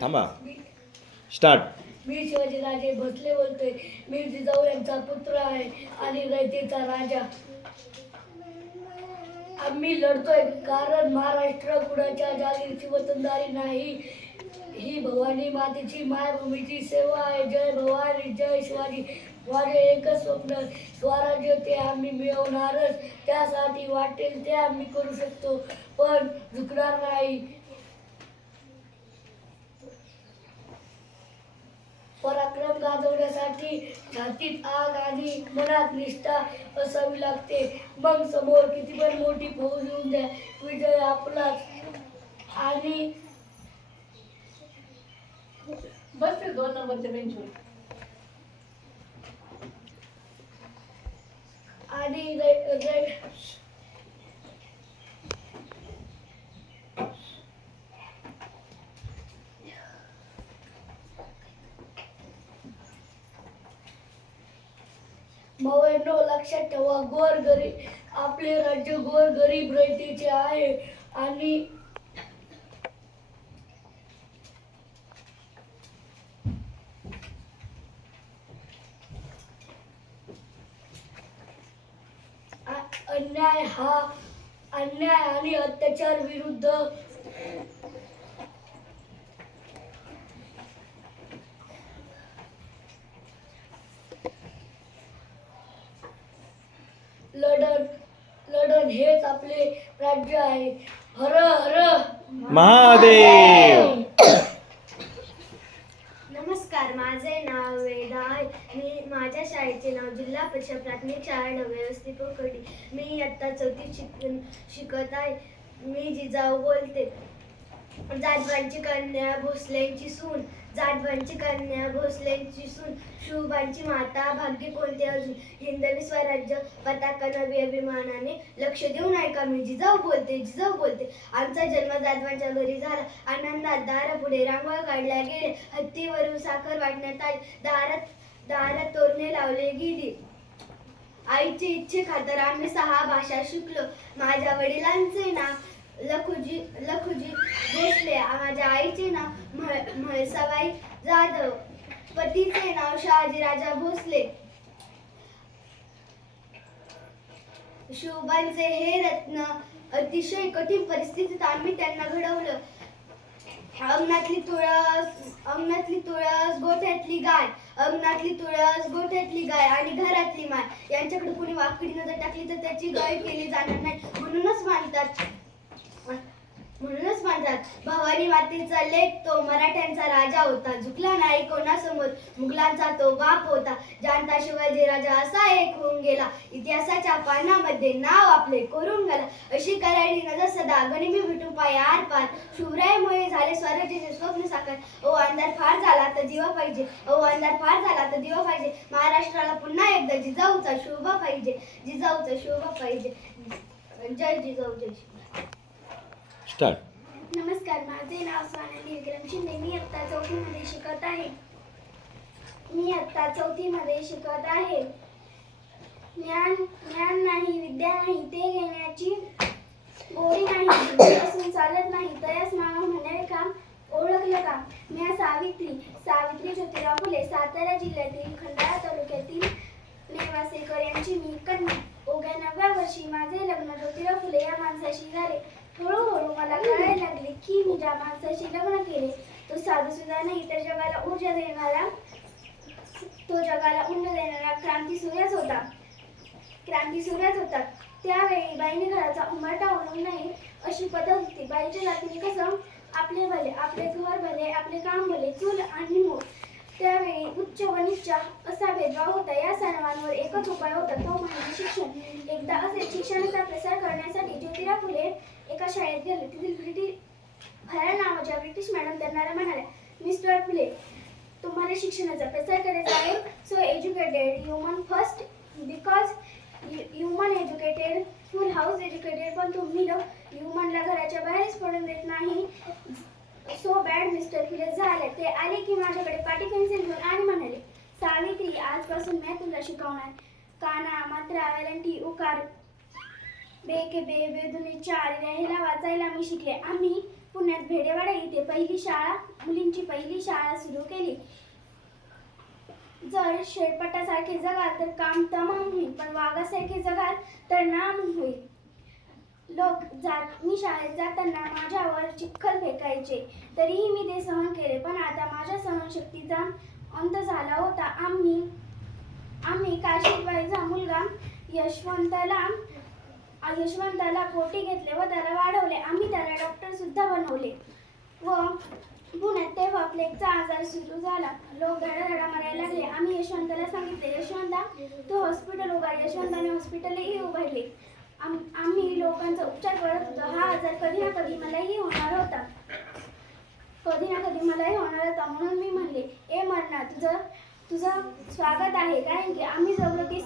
थांबा. स्टार्ट. मी शिवाजीराजे भोसले बोलतोय. मी जिजाऊ यांचा पुत्र आहे आणि रयतेचा राजा. आम्ही लढतोय कारण महाराष्ट्र कुणाच्या जागीरची वतनदारी नाही. ही भवानी मातेची मायभूमीची सेवा आहे. जय भवानी, जय शिवाजी. माझे एकच स्वप्न, स्वराज्य ते आम्ही मिळवणारच. त्यासाठी वाटेल ते आम्ही करू शकतो, पण झुकणार नाही. पराक्रम गाजवण्यासाठी छातीत आग आणि मनात निष्ठा असावी लागते. मग समोर किती पण मोठी फौज येऊन द्या, विजय आपलाच. आणि बस 2 नंबरच्या बेंचवर. आणि भावांनो, लक्षात ठेवा, आपले राज्य गोरगरीब रयतेचे आहे. आणि अन्याय आणि अत्याचार विरुद्ध लढण हेच आपले राज्य आहे. हर हर महादेव. नमस्कार, माझे नाव वेदा आहे. मी माझ्या शाळेचे नाव जिल्हा परिषद प्राथमिक शाळा व्यवस्थित कडी. मी इयत्ता 4थीत शिकत आहे. मी जिजाऊ बोलते. जाधवांची कन्या भोसलेंची सून, जाधवांची कन्या भोसलेंची सून, शिवबांची माता, भाग्य कोणते अजून, हिंदवी स्वराज्य पताका नवी अभिमानाने. लक्ष देऊन ऐका, मी जिजाऊ बोलते, जिजाऊ बोलते. आमचा जन्म जाधवांच्या घरी झाला. आनंदात दारापुढे रांगोळ्या काढल्या गेल्या, हत्तीवरून साखर वाटण्यात आली, दारात तोरणे लावले गेली. आईची इच्छे खातर आम्ही 6 भाषा शिकलो. माझ्या वडिलांचे नाव लखुजी भोसले, माझ्या आईचे नाव म्हळसाबाई जाधव, पतीचे नाव शहाजीराजा भोसले. शिवबांचे हे रत्न अतिशय कठीण परिस्थितीत आम्ही त्यांना घडवलं. अंगणातली तुळस, गोठ्यातली गाय, गोठ्यातली गाय आणि घरातली माय यांच्याकडे कुणी वाकडी नजर टाकली तर त्याची गय केली जाणार नाही. म्हणूनच म्हणतात भवानी मातेचा लेक तो मराठ्यांचा राजा होता. झुकला नाही कोणासमोर, मुघलांचा तो बाप होता. जाणता शिवाजी राजा असा एक होऊन गेला, इतिहासाच्या पानामध्ये नाव आपले कोरून गेला. अशी करायची नजर सदा, गनिमी भेटू पाय आर पार. शिवरायामुळे झाले स्वराज्याचे स्वप्न साकार. अंधार फार झाला तर दिवा पाहिजे, अंधार फार झाला तर दिवा पाहिजे. महाराष्ट्राला पुन्हा एकदा जिजाऊचा शोभा पाहिजे, जिजाऊचा शोभा पाहिजे. जय जिजाऊ, जय शिवराय. स्टार्ट. नमस्कार, माझे नाव स्वानंदी विक्रम शिंदे. मी इयत्ता 4थीमध्ये शिकत आहे. ज्ञान नाही, विद्या नाही, ते घेण्याची गोडी नाही, असून चालत नाही, तयास मानव म्हणावे काम. ओळखलं का? मी सावित्री ज्योतिराव फुले, सातारा जिल्ह्यातील खंडाळा तालुक्यातील नेवासेकर यांची मी कन्या. 9व्या वर्षी माझे लग्न ज्योतिराव फुले या माणसाशी झाले. हळूहळू मला कळायला लागले की मी ज्या माणसाशी लग्न केले तो साधूसुद्धा नाही, तर जगाला ऊर्जा देणारा क्रांती सूर्यच होता. त्यावेळी बाईने घराचा उंबरठा ओढू नये अशी पद्धत होती. बाईच्या जातीने कसं आपले भले, आपले घर भले, आपले काम भले, चूल आणि मूल. त्यावेळी उच्च व नीच असा भेदभाव होता. या सर्वांवर एकच उपाय होता, तो म्हणजे शिक्षण. एकदा असे शिक्षणाचा प्रसार करण्यासाठी ज्योतिराव फुले एका शाळेत गेले. तेथील खऱ्या नावाच्या ब्रिटिश मॅडम त्यांना म्हणाल्या, मिस्टर फुले, तुम्हाला शिक्षणाचा प्रसार करायचा आहे. So educated human first, because human educated, full house educated, पण तुम्ही ह्युमनला घराच्या बाहेरच पडून देत नाही. सो बॅड मिस्टर फुले झाले. ते आले की माझ्याकडे पाटी पेन्सिल घेऊन आणि म्हणाले, सावित्री, आजपासून मी तुला शिकवणार. काना, मात्रा, वेलांटी, उकार, बेके बे, बेदुनी, चार याला वाचायला मी शिकले. आम्ही पुण्यात भेडेवाडा इथे पहिली शाळा मुलींची शाळा सुरू केली. जर शेळपटासारखे जगाल तर काम तमाम होईल, पण वाघासारखे जगाल तर नाम होईल. मी शाळेत जाताना माझ्यावर चिखल फेकायचे, तरीही मी ते सहन केले. पण आता माझ्या सहनशक्तीचा अंत झाला होता. आम्ही काशीबाईचा मुलगा यशवंताला पोटी घेतले व त्याला वाढवले. आम्ही त्याला डॉक्टर सुद्धा बनवले. व पुण्यात तेव्हा प्लेगचा आजार सुरू झाला. लोक धडाधडा मरायला लागले. आम्ही यशवंताला सांगितले, यशवंता तू हॉस्पिटल उभार. यशवंताने हॉस्पिटलही उभारले. आम्ही लोकांचा उपचार करत होतो. हा आजार कधी ना कधी मलाही होणार होता. म्हणून मी म्हणले, ए मरणा, तुझं स्वागत आहे. कारण की आम्ही जगलो की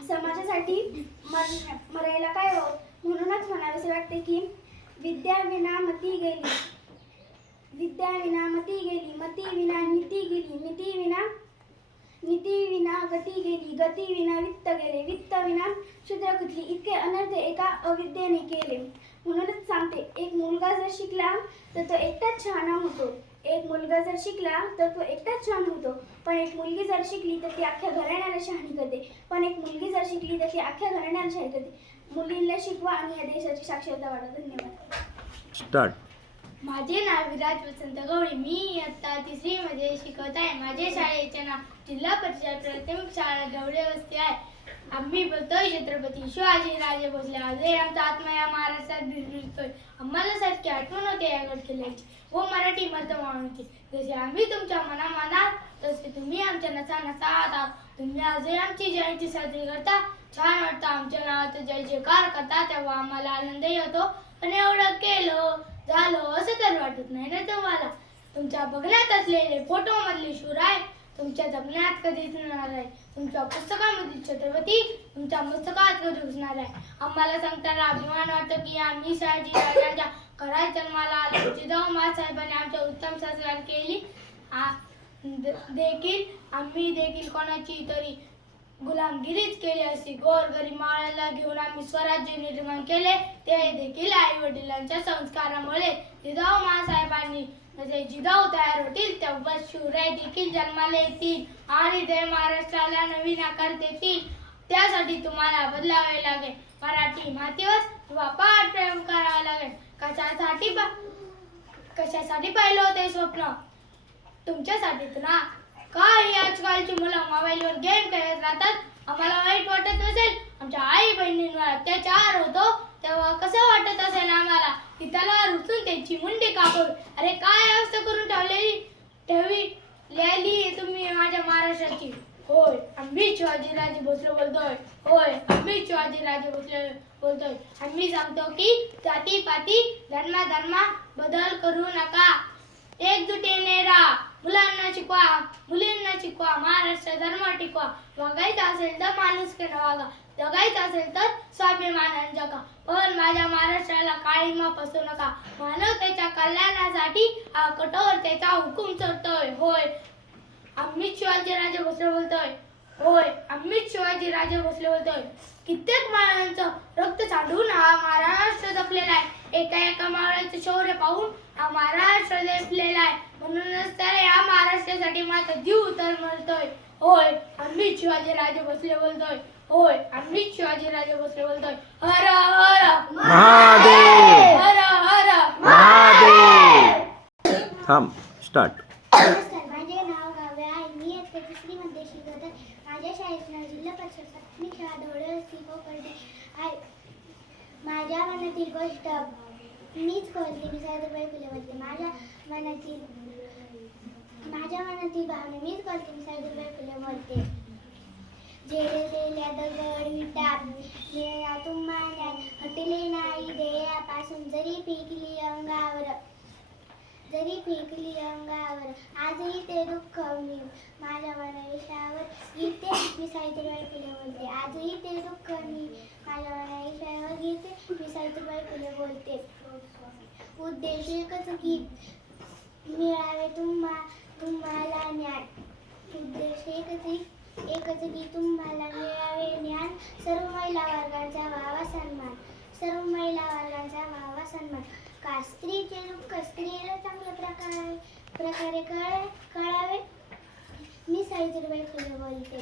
समाजासाठी मरायला काय हो. म्हणूनच म्हणावेसे वाटते की विद्या विना मती गेली, मती विना नीती गेली, नीती विना गती गेली, गती विना वित्त गेले, वित्त विना शूद्र कुठली. इतके अनर्थ एका अविद्येने केले. म्हणूनच सांगते, एक मुलगा जर शिकला तर तो एकटाच शहाणा होतो. पण एक मुलगी जर शिकली तर ती अख्ख्या घराण्याला शहाणी करते. मुलींना शिकवा आणि या देशाची साक्षरता वाढवा. धन्यवाद. स्टार्ट. माझे नाव विराज वसंत गवळी. मी इयत्ता 3री मध्ये शिकत आहे. माझ्या शाळेचे नाव जिल्हा परिषद प्राथमिक शाळा ढवळे वस्ती आहे. आम्ही बोलतोय छत्रपती शिवाजीराजे भोसले. आजही आमचा आत्मा या महाराष्ट्रात बिरबिरतोय. आम्हाला सारखी आठवण होते या गड किल्ल्याची व मराठी मतमानाची. जसे आम्ही तुमच्या मनात तसे तुम्ही आमच्या नसात आहात. तुम्ही आजही आमची जयंती साजरी करता. छान वाटतं. आमच्या नावाचा जय जयकार करता तेव्हा आम्हाला आनंदही होतो. पण एवढं केलं झालं असं तर वाटत नाही ना तुम्हाला. तुमच्या बघण्यात असलेले फोटो मधले शिवराय तुमच्या जगण्यात कधीच येणार आहे. तुमच्या पुस्तकामधील छत्रपती तुमच्या मस्तकात कधी घुसणार आहे. आम्हाला सांगताना अभिमान वाटतो की आम्ही शहाजीराजांच्या घरात जन्माला आलो. जिजाऊ माँसाहेबांनी आमच्या उत्तम संस्कार केली. आम्ही देखील कोणाची तरी गुलामगिरीच केली असती. गोरगरीब माळाला घेऊन आम्ही स्वराज्य निर्माण केले. ते देखील आई वडिलांच्या संस्कारामुळे. जिजाऊ माँसाहेबांनी जसे जिजाऊ तयार होतील तेव्हा शिवराय देखील जन्माला येतील आणि ते महाराष्ट्राला नवीन आकार देतील. त्यासाठी तुम्हाला बदलावे लागेल. मराठी मातीवर किंवा पाठ प्रेम करावे लागेल. कशासाठी पाहिलं होते स्वप्न? तुमच्यासाठीच ना. काही आजकालची मुलं मोबाईलवर गेम खेळत राहतात. आम्हाला वाईट वाटत नसेल, आमच्या आई बहिणींवर अत्याचार होतो तेव्हा कसं वाटत असेल आम्हाला की त्याला रुचून त्यांची मुंडी कापून. अरे काय अवस्था करून लिहिली तुम्ही माझ्या महाराष्ट्राची. होय आम्ही शिवाजीराजे भोसले बोलतोय. आम्ही सांगतो की जातीपाती धर्मा बदल करू नका. एकजुटीने राहा. मुलींना शिकवा. महाराष्ट्र धर्म टिकवा. वागायचं असेल तर माणुसकीने वागा. जगायचं असेल तर स्वाभिमानाने जगा. पण माझ्या महाराष्ट्राला काळीमा फसवू नका. मानवतेच्या कल्याणासाठी हा कठोरतेचा हुकूम चढतोय. होय आम्हीच शिवाजीराजे भोसले बोलतोय. कित्येक मावळ्यांचं रक्त सांडून हा महाराष्ट्र जपलेला आहे. एका मावळ्याचं शौर्य पाहून हा महाराष्ट्र जपलेला आहे. म्हणूनच तर या महाराष्ट्रासाठी माझा जीव तर मरतोय. होय आम्हीच शिवाजीराजे भोसले बोलतोय. हर हर महादेव. हर हर महादेव. थांब. स्टार्ट. नमस्कार, माझे नाव काव्य आहे. मी इयत्ता 3री मध्ये शिकत आहे. माझ्या शाळेचे नाव जिल्हा परिषद प्राथमिक शाळा ढवळे वस्ती पोखर्डी आहे. माझ्या मनातील गोष्ट मीच बोलते. मी सावित्रीबाई फुले बोलते. माझ्या मनातील भावना मीच बोलते. मी सावित्रीबाई फुले बोलते. झेलेल्या दगड विटा मेळा तुम्हाला हटले नाही देयापासून. जरी फेकली अंगावर आजही ते दुःख मी माझ्या मनाविषयावर गीते. मी सावित्रीबाई फुले बोलते. आजही ते दुःख मी माझ्या मनाविषयावर गीते. मी सावित्रीबाई फुले बोलते. उद्देश एकच की मिळावे तुम्हाला ज्ञान. उद्देश एकच की तुम्हाला मिळावे ज्ञान. सर्व महिला वर्गाचा व्हावा सन्मान. का स्त्रीचे दुःख स्त्रीला चांगल्या प्रकारे सारे कळावे. मी सावित्रीबाई फुले बोलते.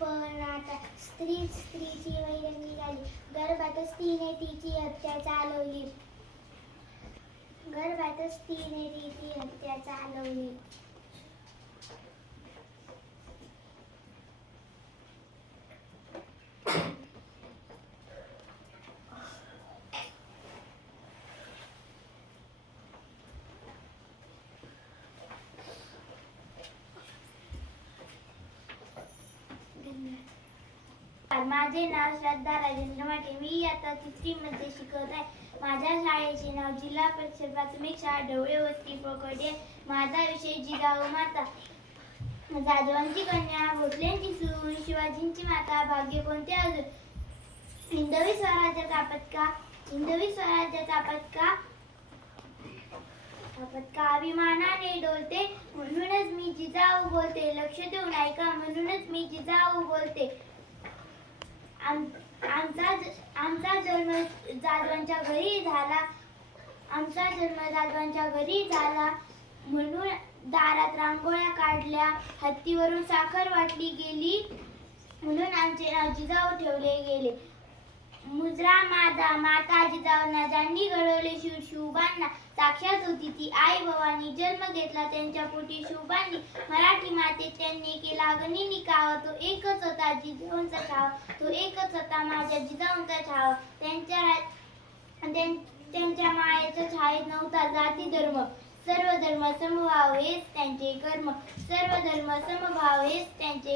पण आता स्त्रीची वैरण निघाली. गर्भातच तिने तिची हत्या चालवली. माझे नाव श्रद्धा राजेंद्र माटे. मी इयत्ता 3री मध्ये शिकत आहे. माझ्या शाळेचे नाव जिल्हा परिषद प्राथमिक शाळा ढवळे वस्ती पोकडी आहे. माझा विषय जिजाऊ माता. जाधवांची कन्या, भोसलेंची सून, शिवाजींची माता, भाग्य कोणते अजून. हिंदवी स्वराज्याचा पताका अभिमानाने डोलते. म्हणूनच मी जिजाऊ बोलते. लक्ष देऊन ऐका, म्हणूनच मी जिजाऊ बोलते. आमचा जन्म जाधवांच्या घरी झाला. म्हणून दारात रांगोळ्या काढल्या. हत्तीवरून साखर वाटली गेली. म्हणून आमचे नाव जिजाऊ ठेवले गेले. मुजरा माझा माता जिजाऊंना ज्यांनी घडवले शिवबांना. साक्षात होती ती आई भवानी. जन्म घेतला त्यांच्या पोटी शिवबांनी. मराठी मातेत त्यांनी केला गनिमी काव. तो एकच होता जिजाऊंचा माझ्या जिजाऊंचा छाव. त्यांच्या मायेच्या छायेत नव्हता जाती धर्म. सर्व धर्म समभाव हेच त्यांचे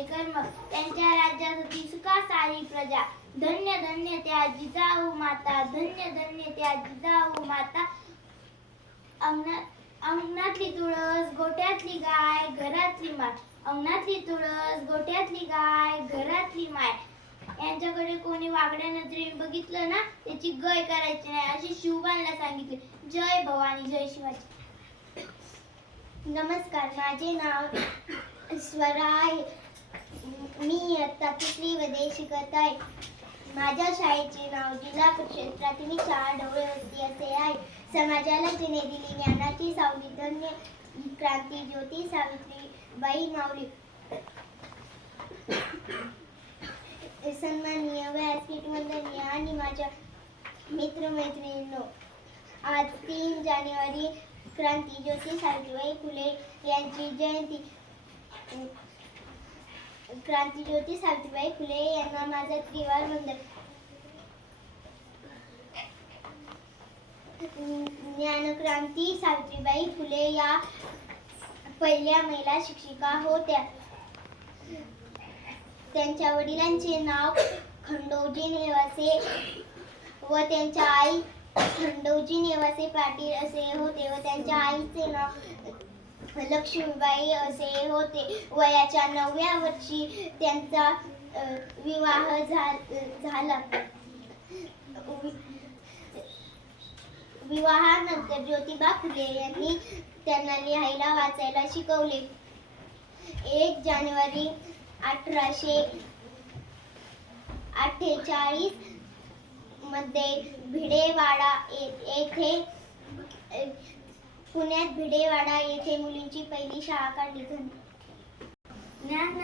कर्म. त्यांच्या राज्यात होती सुखा सारी प्रजा. धन्य धन्य त्या जिजाऊ माता. अंगणातली तुळस, गोट्यातली गाय, घरातली माय. यांच्याकडे कोणी वागड्या नजरेने बघितलं ना, त्याची गय करायची नाही अशी शिवबांना सांगितले. जय भवानी, जय शिवाजी. नमस्कार, माझे नाव स्वरा आहे. मी इयत्ता 3री मध्ये शिकत आहे. माझ्या शाळेचे नाव जिल्हा परिषद प्राथमिक शाळा ढवळे वस्ती असे आहे. समाजाला तिने दिली ज्ञानाची सावली. धन्य क्रांती ज्योती सावित्रीबाई माऊली. सन्माननीय व्यासपीठ वंदनीय आणि माझ्या मित्रमैत्रिणींनो, आज 3 जानेवारी क्रांती ज्योती सावित्रीबाई फुले यांची जयंती. क्रांती ज्योती सावित्रीबाई फुले यांना माझा त्रिवार वंदन. ज्ञानक्रांती सावित्रीबाई फुले या पहिल्या महिला शिक्षिका होत्या. त्यांच्या वडिलांचे नाव खंडोजी नेवासे व त्यांच्या आई खंडोजी नेवासे पाटील असे होते व त्यांच्या आईचे नाव लक्ष्मीबाई असे होते. वयाच्या 9व्या वर्षी त्यांचा विवाह झाला. विवाहानंतर ज्योतिबा फुले यांनी त्यांना लिहायला वाचायला शिकवले. 1 जानेवारी 1848 मध्ये भिडेवाडा येथे पुण्यात भिडेवाडा येथे मुलींची पहिली शाळा काढली. ज्ञान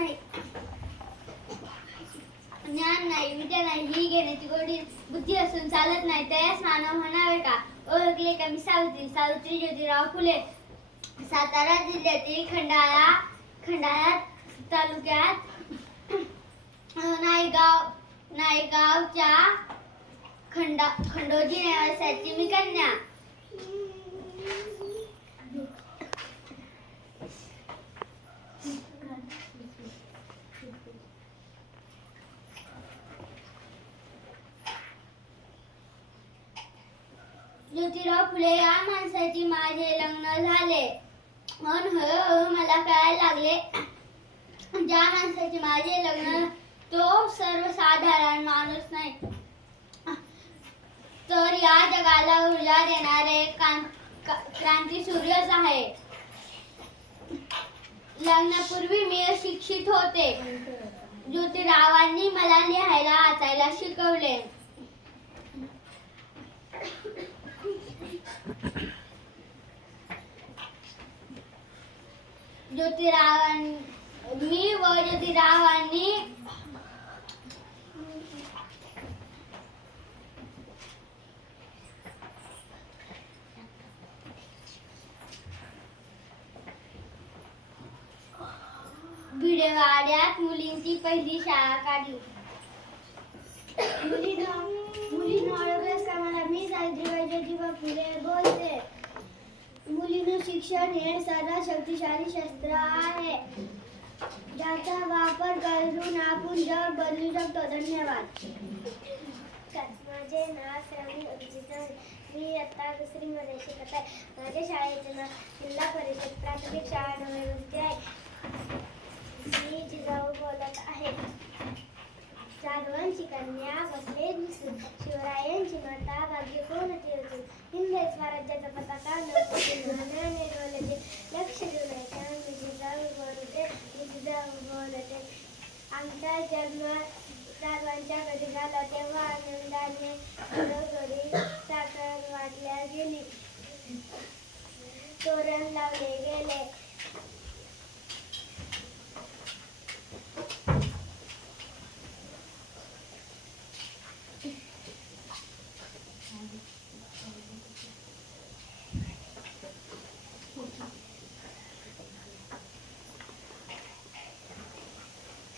नाही, विद्या नाही, ही घेण्याची गोडी बुद्धी असून चालत नाही. त्यास मानव म्हणावे का? ओळखले का मी सावित्री ज्योतिराव फुले. सातारा जिल्ह्यातील खंडाळा तालुक्यात नायगावच्या खंडोजी नेवास्याची मी कन्या. ज्योतिराव फुले या माणसाची माझे लग्न झाले. म्हणून हळूहळू मला कळायला लागले, ज्या माणसाचे माझे लग्न तो सर्वसाधारण माणूस नाही, तर या जगाला ऊर्जा देणारे क्रांती सूर्यच आहे. लग्नापूर्वी मी अशिक्षित होते. ज्योतिरावांनी मला लिहायला वाचायला शिकवले. ज्योतिरावांनी भिडेवाड्यात मुलींची पहिली शाळा काढली. मुलींना ओळखल्यास का मला? मी सावित्रीबाई ज्योतिबा फुले बोलते. मुलींना शिक्षण हे सर्वात शक्तिशाली शस्त्र आहे ज्याचा वापर करून आपण जग बदलू शकतो. धन्यवाद. माझे नाव श्रावणी अभिजित आहे. मी इयत्ता 2री मध्ये शिकत आहे. माझ्या शाळेचे नाव जिल्हा परिषद प्राथमिक शाळा नवेवस्ती आहे. मी जिजाऊ बोलत आहे. जाधवांची कन्या बसले दिसून, शिवरायांची माता भाग्य कोणती असून, हिंदवी स्वराज्याचा पताका नवपतीने डोलते, लक्ष देण्याच्या मी जिजाऊ बोलते, मी जिजाऊ बोलते. आमचा जन्म जाधवांच्या घरी झाला तेव्हा आनंदाने घरोघरी साखर वाटल्या गेली, तोरण लावले गेले.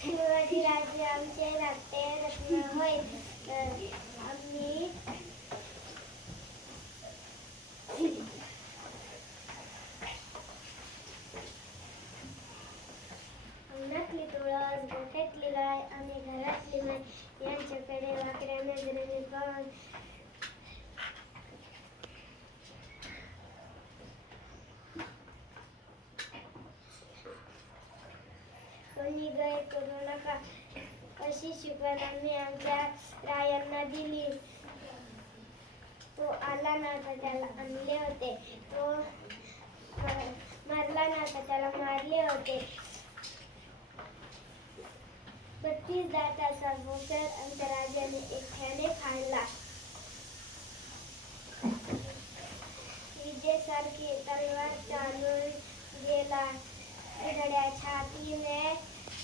शिवाजीराजे आमचे नाट्यरत्न होय. आम्ही अंगणातली तुळस, गोठ्यातली गाय आणि घरातली माय यांच्याकडे वाकड्या नजरेने पाहून कोणी गैर करू नका अशी शिकवण आम्ही आमच्या रायांना दिली. तो आला नव्हता त्याला आणले होते, तो मारला नव्हता त्याला मारले होते. 32 दाताचा भोसर अंतराजाने एकट्याने फाडला. विजेसारखी तलवार चालून गेला. घड्या छातीने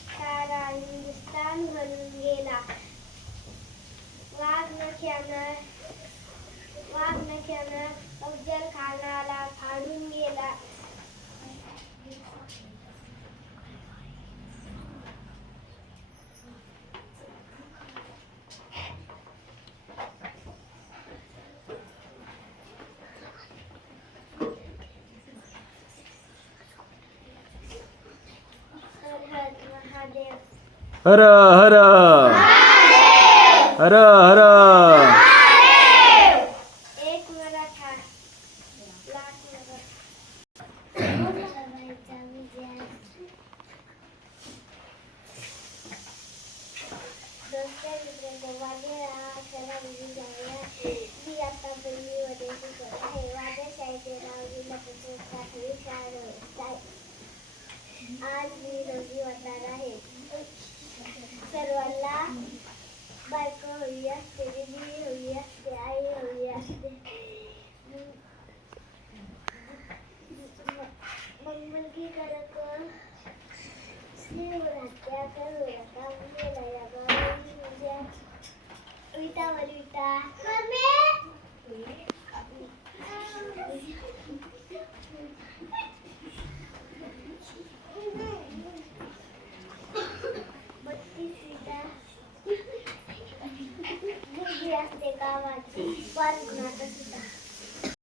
सारा हिंदुस्तान भरून गेला. वाघ नख्यानं अफजल खानाला फाडून गेला. हर हर हर हर. एक मराठा लाख मी आता पहिलीमध्ये शिकत आहे. माझ्या शाळेचे नाव जिल्हा परिषद प्राथमिक शाळा आहे. आज मी 9वी वाटणार आहे. सर्वांना बायको हवी असते, दिदी हवी असते, आई हवी असते, मग मुलगी करत स्नेह राहत्या करू नका गेला म्हणजे विटावर विटा. असते गावाची पण